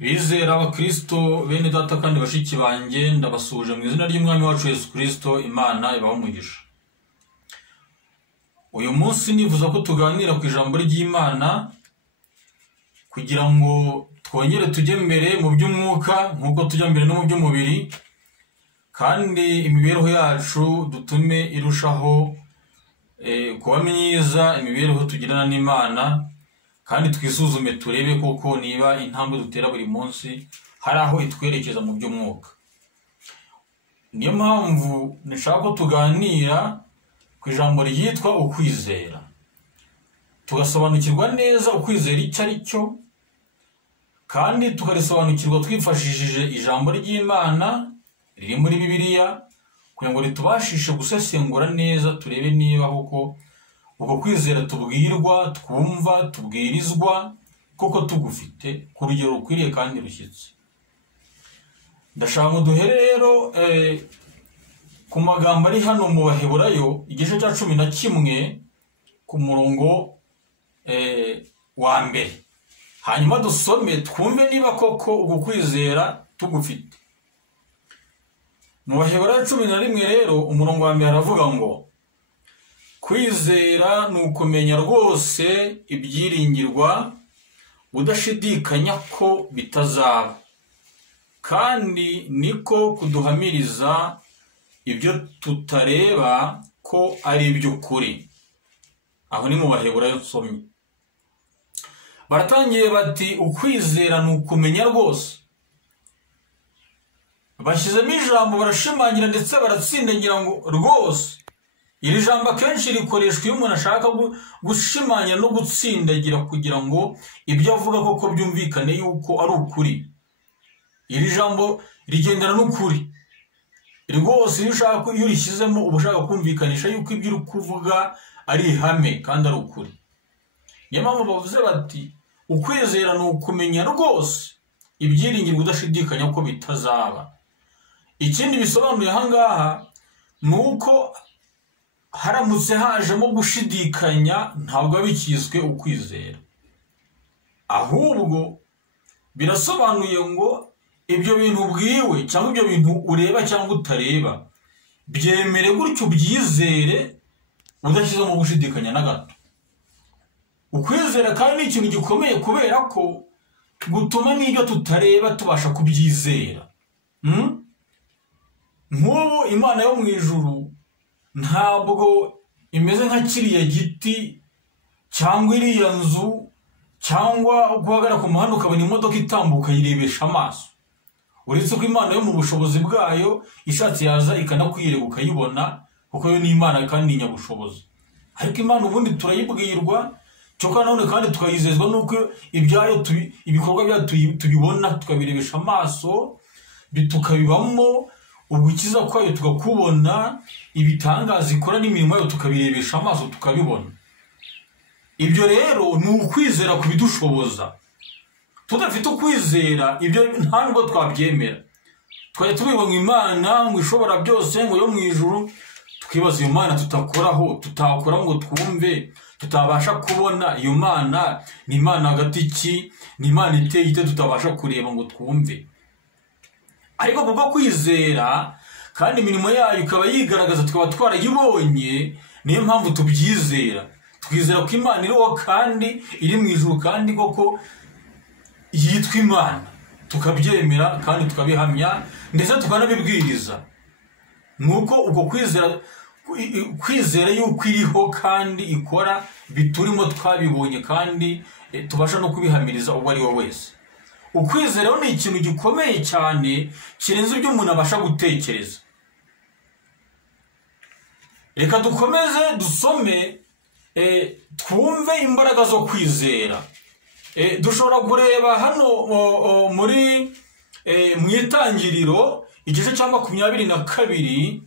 Bizera abakristo bene data kandi bashiki banjye ndabasuje mu izina ry'umwami wacu Yesu Kristo. Imana ibaho umugisha. Uyu munsi nifuza ko tuganira ku ijambo ry'Imana kugira ngo twongere tujye mbere mu by'umwuka nk'uko tujya mbere no mu by'umubiri, kandi imibereho yacu dutume irushaho kuba myiza, imibereho tugirana n'Imana, kandi twisuzume turebe koko niba intambwe dutera buri munsi hari aho itwerekeza mu by'umwuka. Niyo mpamvu nishaka ko tuganira ku ijambo ryitwa ukwizera, tugasobanukirwa neza ukwizera icyo ari cyo, kandi tukarisobanukirwa twifashishije ijambo ry'Imana riri muri Bibiliya kugira ngo ritubashishe gusesengura neza, turebe niba koko ubwo kwizera tubwirwa, twumva, tubwirizwa koko tugufite ku rugero rukwiriye kandi rushyitse. Ndashaka ngo duhere rero ku magambo ari hano mu Baheburayo igice cya 11 ku murongo wa mbere, hanyuma dusome twumve niba koko ubwo kwizera tugufite. Mu Baheburayo 11 rero umurongo wa mbere aravuga ngo kwizera ni ukumenya rwose ibyiringirwa, udashidikanya ko bitazaba, kandi niko kuduhamiriza ibyo tutareba ko ari iby'ukuri. Aho ni mu Baheburayo nsomye. Baratangiye bati ukwizera ni ukumenya rwose. Bashyizemo ijambo barashimangira ndetse baratsindagira ngo rwose. Iri jambo akenshi rikoreshwa iyo umuntu ashaka gushimangira no gutsindagira kugira ngo ibyo avuga koko byumvikane yuko ari ukuri. Iri jambo rigendana n'ukuri rwose. Iyo urishyizemo uba ushaka kumvikanisha yuko ibyo uri kuvuga ari ihame kandi ari ukuri. Niyo mpamvu bavuze bati ukwizera ni ukumenya rwose ibyiringirwa, udashidikanya ko bitazaba. Ikindi bisobanuye aha ngaha ni uko haramutse hajemo gushidikanya ntabwo bikizwe ukwizera, ahubwo birasobanuye ngo ibyo bintu ubwiwe cyangwa ibyo bintu ureba cyangwa utareba byemere gutyo byizere udashyizemo gushidikanya na gato. Ukwizera kandi ni ikintu gikomeye kubera ko gutuma n'ibyo tutareba tubasha kubyizera. Nk'ubu Imana yo mu ijuru ntabwo imeze nka kiriya giti cyangwa iriya nzu, cyangwa guhagarara ku muhanda ukabona imodoka itambuka yirebesha amaso. Uretse ko Imana yo mu bushobozi bwayo ishatse yaza ikanakwirega ukayibona, kuko yo ni Imana kandi ni nyabushobozi. Ariko Imana ubundi turayibwirwa cyo none kandi tukayizezwa nuko ibyayo ibikorwa byayo tubibona, tukabirebesha amaso, tukabibamo ugukiza kwayo tugakubona, ibitangaza ikora n'imirimo yayo tukabirebesha amaso tukabibona. Ibyo rero ni ukwizera kubidushoboza. Tudafite ukwizera ibyo nta nubwo twabyemera. Twari tubibona Imana ngo ishobora byose, ngo yo mu ijuru, tukibaza iyo Mana tutakoraho, tutakora ngo twumve, tutabasha kubona. Iyo Mana ni Imana hagati ki, ni Imana iteye ite tutabasha kureba ngo twumve. Ariko kubwo kwizera kandi imirimo yayo ikaba yigaragaza, tukaba twarayibonye, niyo mpamvu tubyizera. Twizera ko Imana iriho kandi iri mu ijuru kandi koko yitwa Imana, tukabyemera kandi tukabihamya ndetse tukanabibwiriza. Nuko ubwo kwizera yuko iriho kandi ikora biturimo twabibonye kandi tubasha no kubihamiriza uwo ari we wese. Ukwizera ni ikintu gikomeye cyane kirenze ibyo umuntu abasha gutekereza. Reka dukomeze dusome twumve imbaraga zo kwizera. Dushobora kureba hano muri mu Itangiriro igice cya 22,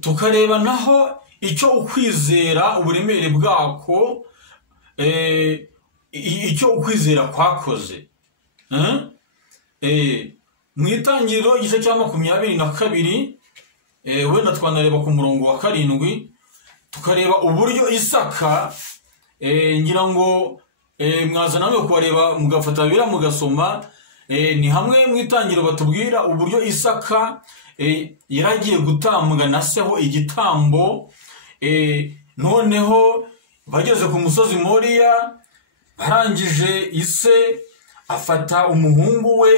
tukareba naho icyo ukwizera uburemere bwako, icyo ukwizera kwakoze. Mu Itangiriro igice cya 22 wenda twanareba ku murongo wa 7, tukareba uburyo Isaka ngira ngo mwaza namwe kubareba mugafata Bibiliya mugasoma. Ni hamwe mu itangiro batubwira uburyo Isaka yaragiye gutambwa na seho igitambo. Noneho bageze ku musozi Moriya, barangije ise afata umuhungu we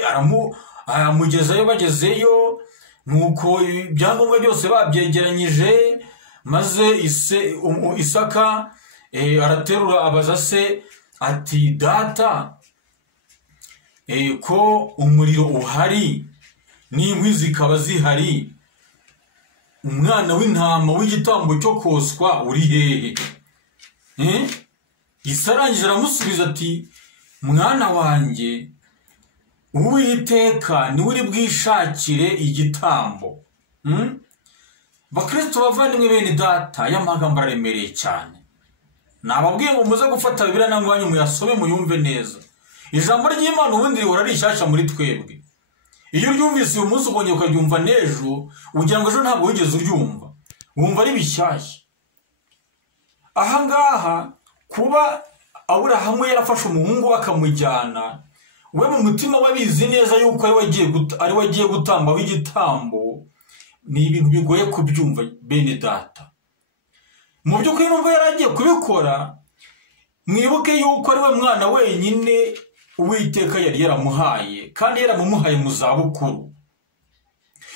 aramugezayo. Bagezeyo nuko ibyangombwa byose babyegeranyije, maze Isaka araterura abaza se ati, data, ko umuriro uhari n'inkwi zikaba zihari, umwana w'intama w'igitambo cyo koswa uri hehe? Ise arangije aramusubiza ati, mwana wanjye, Uwiteka niwe uri bwishakire igitambo. Bakristo bavandimwe bene data, aya magambo araremereye cyane. Nababwiye ngo muze gufata Bibiliya namwe muyasome muyumve neza. Ijambo ry'Imana ubundi rihora ari ishyashya muri twebwe. Iyo uryumvise uyu munsi ukongera ukaryumva n'ejo, ugira ngo ejo ntabwo wigeze uryumva, wumva ari bishyashya. Ahangaha kuba Aburahamu yarafashe umuhungu akamujyana, we mu mutima wabizi neza yuko ari we agiye gutambaho igitambo, ni ibintu bigoye kubyumva bene data. Mu by'ukuri nubwo yari agiye kubikora, mwibuke yuko ari we mwana wenyine Uwiteka yari yaramuhaye, kandi yaramumuhaye mu zabukuru.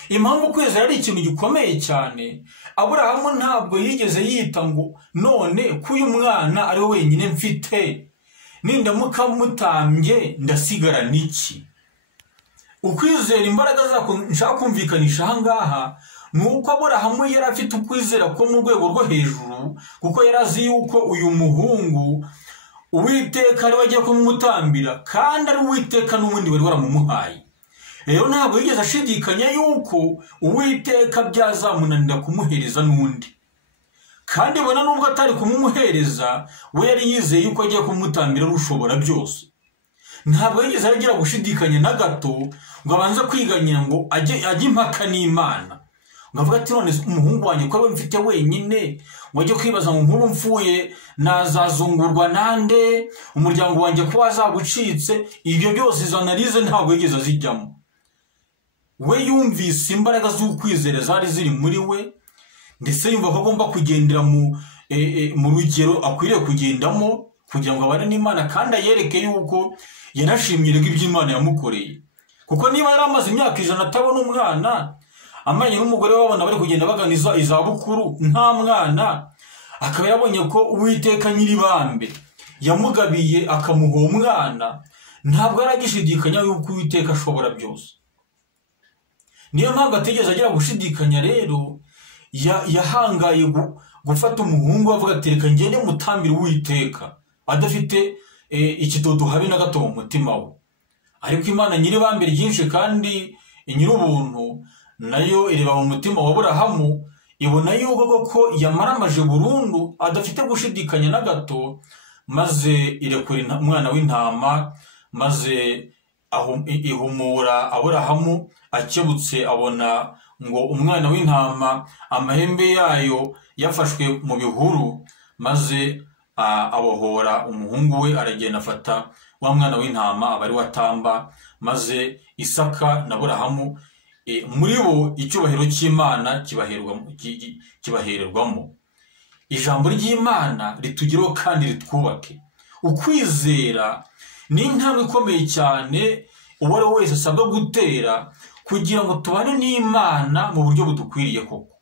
Impamvu kwizera ari ikintu gikomeye cyane, Aburahamu ntabwo yigeze yita ngo none ko uyu mwana ari we wenyine mfite, nindamuka mutambye ndasigara n'iki? Ukwizera imbaraga zako nshaka kumvikanisha ahangaha ni uko Aburahamu yari afite ukwizera ko mu rwego rwo hejuru, kuko yari azi yuko uyu muhungu Uwiteka ari we agiye kumutambira, kandi ari Uwiteka n'ubundi wari waramumuhaye. Rero ntabwo yigeze ashidikanya yuko Uwiteka byazamunanira kumuhereza n'undi, kandi bona nubwo atari kumumuhereza, we yari yizeye yuko agiye kumutambira rushobora byose. Ntabwo yigeze agira gushidikanya na gato ngo abanze kwiganyira ngo ajye impaka n'Imana, ngo avuga ati, none umuhungu wanjye ko we mfite wenyine, ngo ajye kwibaza ngo nk'ubu mfuye nazazungurwa nande, umuryango wanjye ko wazagucitse. Ibyo byose izo analize ntabwo yigeze azijyamo. We yumvise imbaraga z'ukwizera zari ziri muri we, ndetse yumva ko agomba kugendera mu rugero akwiriye kugendamo kugira ngo abane n'Imana, kandi ayereke yuko yanashimye iby'Imana yamukoreye. Kuko niba yari amaze imyaka 100 atabona umwana, amanye n'umugore wabona bari kugenda bagana izabukuru nta mwana, akaba yabonye ko Uwiteka nyiribambe yamugabiye akamuha umwana, ntabwo yaragishidikanya yuko Uwiteka ashobora byose. Niyo mpamvu atigeze agira gushidikanya. Rero yahangaye gufata umuhungu avuga ati, reka ngende mutambire Uwiteka, adafite ikidodo habe na gato mu mutima we. Ariko Imana nyiribambe ryinshi kandi nyirubuntu, nayo ireba mu mutima wa Aburahamu, ibona yuko ko yamaramaje burundu adafite gushidikanya na gato, maze irekura umwana w'intama, maze ihumura Aburahamu. Akebutse abona ngo umwana w'intama amahembe yayo yafashwe mu bihuru, maze abohora umuhungu we, aragenda afata wa mwana w'intama abari watamba, maze Isaka na Aburahamu muri bo icyubahiro cy'Imana kibahererwamo. Ijambo ry'Imana ritugiraho kandi ritwubake. Ukwizera ni intambwe ikomeye cyane uwo ari we wese asabwa gutera kugira ngo tubane n'Imana mu buryo budukwiriye koko,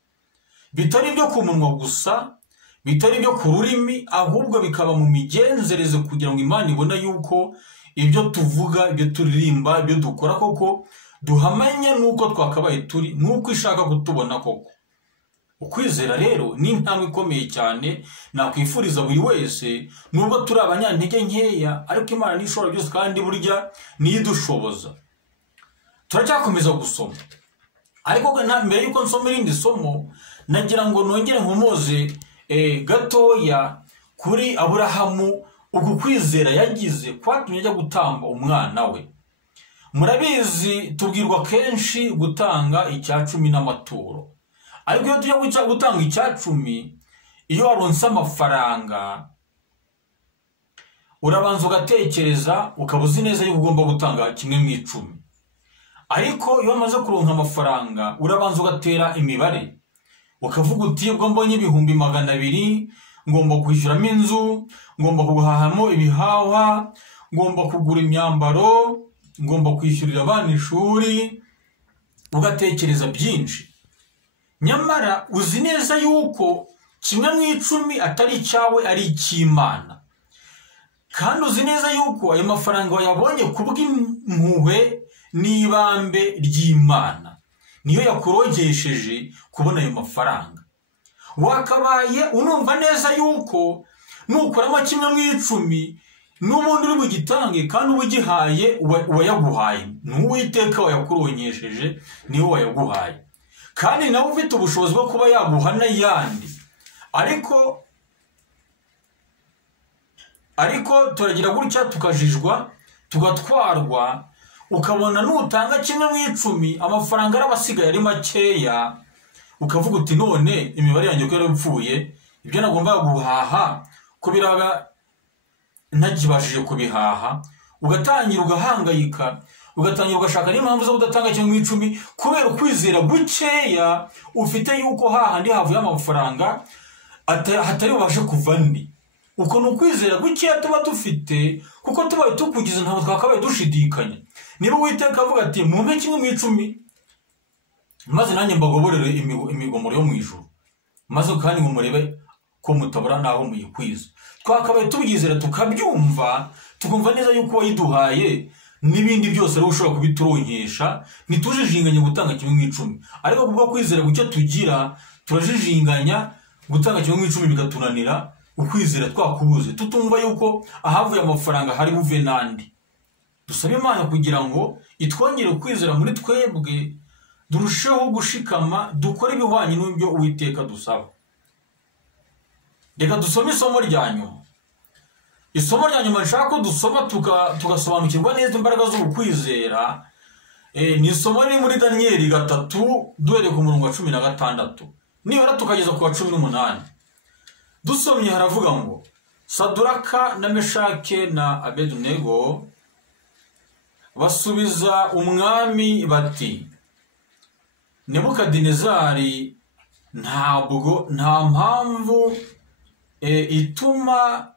bitari ibyo ku munwa gusa, bitari ibyo ku rurimi, ahubwo bikaba mu migenzereze, kugira ngo Imana ibone yuko ibyo tuvuga, ibyo turirimba, ibyo dukora koko duhamanya nuko twakabaye turi, nuko ishaka kutubona koko. Ukwizera rero ni intambwe ikomeye cyane nakwifuriza buri wese, nubwo turi abanyantege nkeya, ariko Imana ni ishobora byose kandi burya niyo idushoboza. Turacyakomeza gusoma, ariko mbere yuko nsoma irindi somo, nagira ngo nongere nkomoze gatoya kuri Aburahamu. Uku kwizera yagize kwatumye ajya gutamba umwana we. Murabizi tubwirwa kenshi gutanga icyacumi n'amaturo, ariko iyo tujya gutanga icyacumi, iyo waronse amafaranga urabanza ugatekereza ukaba uzi neza yuko ugomba gutanga 1/10. Ariko iyo wamaze kuronka amafaranga urabanza ugatera imibare ukavuga uti ubwo mbonye 200,000 ngomba kwishyuramo inzu, ngomba guhahamo ibihawa, ngomba kugura imyambaro, ngomba kwishyurira abana ishuri, ugatekereza byinshi. Nyamara uzi neza yuko 1/10 atari cyawe ari icy'Imana, kandi uzi neza yuko ayo mafaranga wayabonye kubw'impuhwe n'ibambe ry'Imana, niyo yakurogesheje kubona ayo mafaranga. Wakabaye unumva neza yuko nukuramo 1/10 n'ubundi uri bugitange kandi ubugihaye uwayaguhaye n'Uwiteka wayakurogesheje, niwe wayaguhaye, kandi nawe ufite ubushobozi bwo kuba yaguha n'ayandi. ariko turagira gutya tukajijwa tugatwarwa, ukabona nutanga 1/10 amafaranga arabasigaye ari makeya, ukavuga uti none imibare yanjye ko yarapfuye, ibyo nagomba guhaha kubiraga ntakibashije kubihaha, ugatangira ugahangayika, ugatangira ugashaka n'impamvu zo kudatanga 1/10 kubera ukwizera gukeya ufite yuko hahandi havuye amafaranga hatari bubashe kuva ndi. Uko nukwizera gukeya tuba dufite, kuko tubaye tukugize ntabwo twakabaye dushidikanya. Niba Uwiteka avuga ati mumpe 1/10 maze nanjye mbagoborere imigomoro yo mu ijuru, maze kandi ngo murebe ko mutabura naho muyikwiza, twakabaye tubyizera tukabyumva, tukumva neza yuko wayiduhaye n'ibindi byose ari ushobora kubituronkesha, ntitujijinganye gutanga 1/10. Ariko kubwo kwizera guke tugira turajijinganya gutanga 1/10 bikatunanira, ukwizera twakubuze, tutumva yuko ahavuye amafaranga hari buve nandi. Dusabe Imana kugira ngo itwongere kwizera muri twebwe, durusheho gushikama, dukore ibihwanye n'ibyo Uwiteka dusaba. Reka dusome isomo rya nyuma. Isomo rya nyuma nshaka ko dusoma tugasobanukirwa neza imbaraga z'ukwizera. Ni isomo riri muri Daniel 3 duhereye ku murongo wa 16 nibara tukageza ku wa 18. Dusomye haravuga ngo Saduraka na Meshake na Abednego basubiza umwami bati, Nebukadinezari nta mpamvu ituma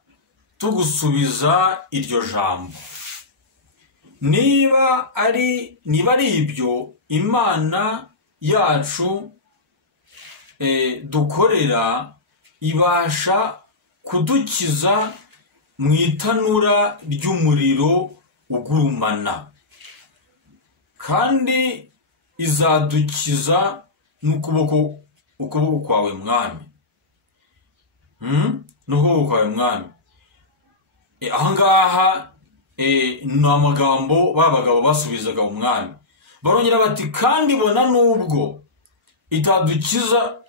tugusubiza iryo jambo. Niba ari ibyo Imana yacu dukorera ibasha kudukiza mu itanura ry'umuriro ugurumana, kandi izadukiza n'ukuboko kwawe mwami. N'ukuboko kwawe mwami. Ahangaha ni amagambo babagabo basubizaga umwami, barongera bati kandi bona nubwo itadukiza,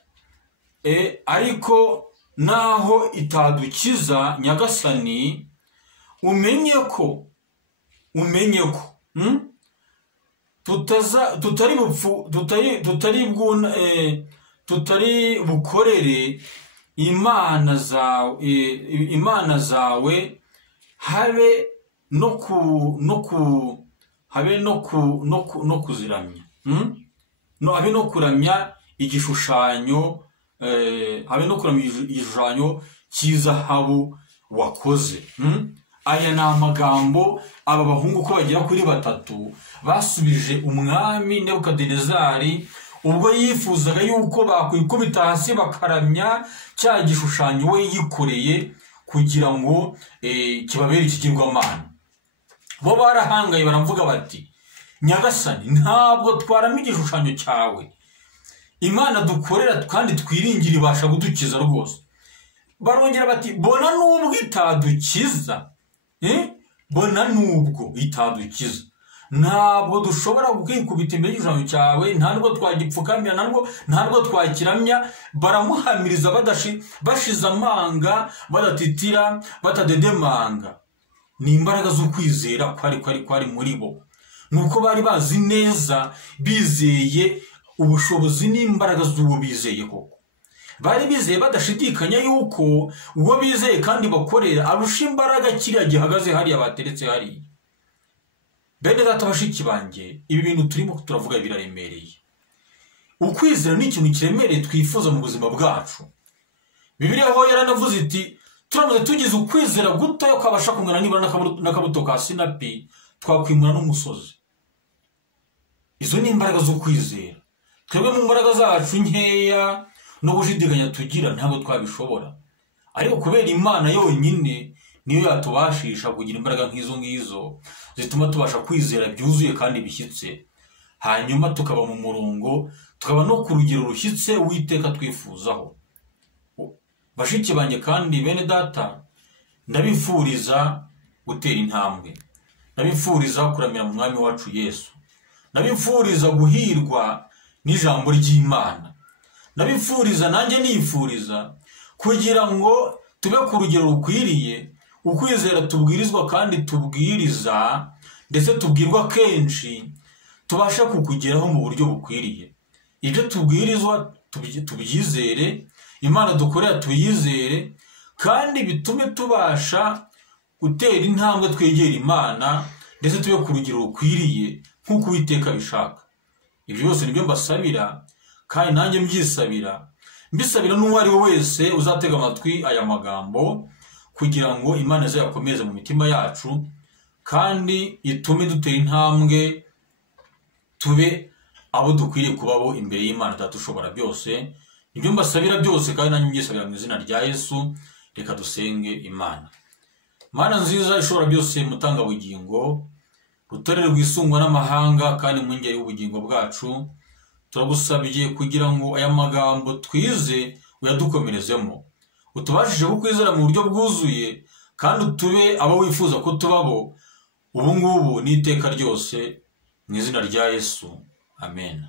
ariko naho itadukiza Nyagasani, umenye ko tutari bukorere imana zawe habe no kuziramya, habe no kuramya igishushanyo, habe no kuramya igishushanyo cy'izahabu wakoze. Aya ni amagambo aba bahungu ko bagera kuri 3 basubije umwami Nebukadinezari ubwo yifuzaga yuko bakwikubita hasi bakaramya cya gishushanyo we yikoreye kugira ngo kibabere ikigirwamana. Bo barahangaye baravuga bati, Nyagasani ntabwo twaramya igishushanyo cyawe, Imana dukorera kandi twiringira ibasha kudukiza rwose. Barongera bati, bona nubwo itadukiza, bona nubwo itadukiza, ntabwo dushobora kwikubita imbere y'igishushanyo cyawe, ntabwo twagipfukamira, ntabwo twakiramya. Baramuhamiriza bashize amanga, badatitira, batadedemanga. Ni imbaraga z'ukwizera kwari muri bo, nuko bari bazi neza, bizeye ubushobozi n'imbaraga z'uwo bizeye koko. bari bizeye badashidikanya yuko uwo bizeye kandi bakorera arusha imbaraga kiriya gihagaze hariya bateretse hariya. Bene data bashiki banjye, ibi bintu turimo turavuga biraremereye. Ukwizera ni ikintu kiremereye twifuza mu buzima bwacu. Bibiliya aho yaranavuze iti turamutse tugize ukwizera guto yo kwabasha kungana nibura n'akabuto ka sinapi, twakwimura n'umusozi. Izo ni imbaraga zo kwizera. Twebwe mu mbaraga zacu nkeya no gushidikanya tugira ntabwo twabishobora, ariko kubera Imana yonyine niyo yatubashisha kugira imbaraga nk'izo ngizo zituma tubasha kwizera byuzuye kandi bishyitse, hanyuma tukaba mu murongo, tukaba no ku rugero rushyitse Uwiteka twifuzaho. Bashiki banjye kandi bene data, ndabifuriza gutera intambwe, ndabifuriza kuramira mu mwami wacu Yesu, ndabifuriza guhirwa n'ijambo ry'Imana, ndabifuriza nanjye nifuriza kugira ngo tube ku rugero rukwiriye, ukwizera tubwirizwa kandi tubwiriza ndetse tubwirwa kenshi, tubasha kukugeraho mu buryo bukwiriye. Ibyo tubwirizwa tubyizere, Imana dukorera tuyizere, kandi bitume tubasha gutera intambwe twegera Imana ndetse tube ku rugero rukwiriye nk'uko Uwiteka bishaka. Ibyo byose nibyo mbasabira, kandi nanjye mbyisabira, mbisabira n'uwo ari we wese uzatega amatwi aya magambo, kugira ngo Imana izayakomeze mu mitima yacu kandi itume dutera intambwe tube abo dukwiriye kubabo imbere y'Imana Data ushobora byose. Ibyo mbasabira byose kandi nanjye mbyisabira mu izina rya Yesu. Reka dusenge Imana. Mana nziza ishobora byose, mutanga bugingo, rutorere rwisungwa n'amahanga kandi mwungeri w'ubugingo bwacu, turagusabye kugira ngo aya magambo twize uyadukomerezemo, utubashije kukwizera mu buryo bwuzuye, kandi utube abo wifuza ko tubabo ubu ngubu n'iteka ryose, mu izina rya Yesu. Amen.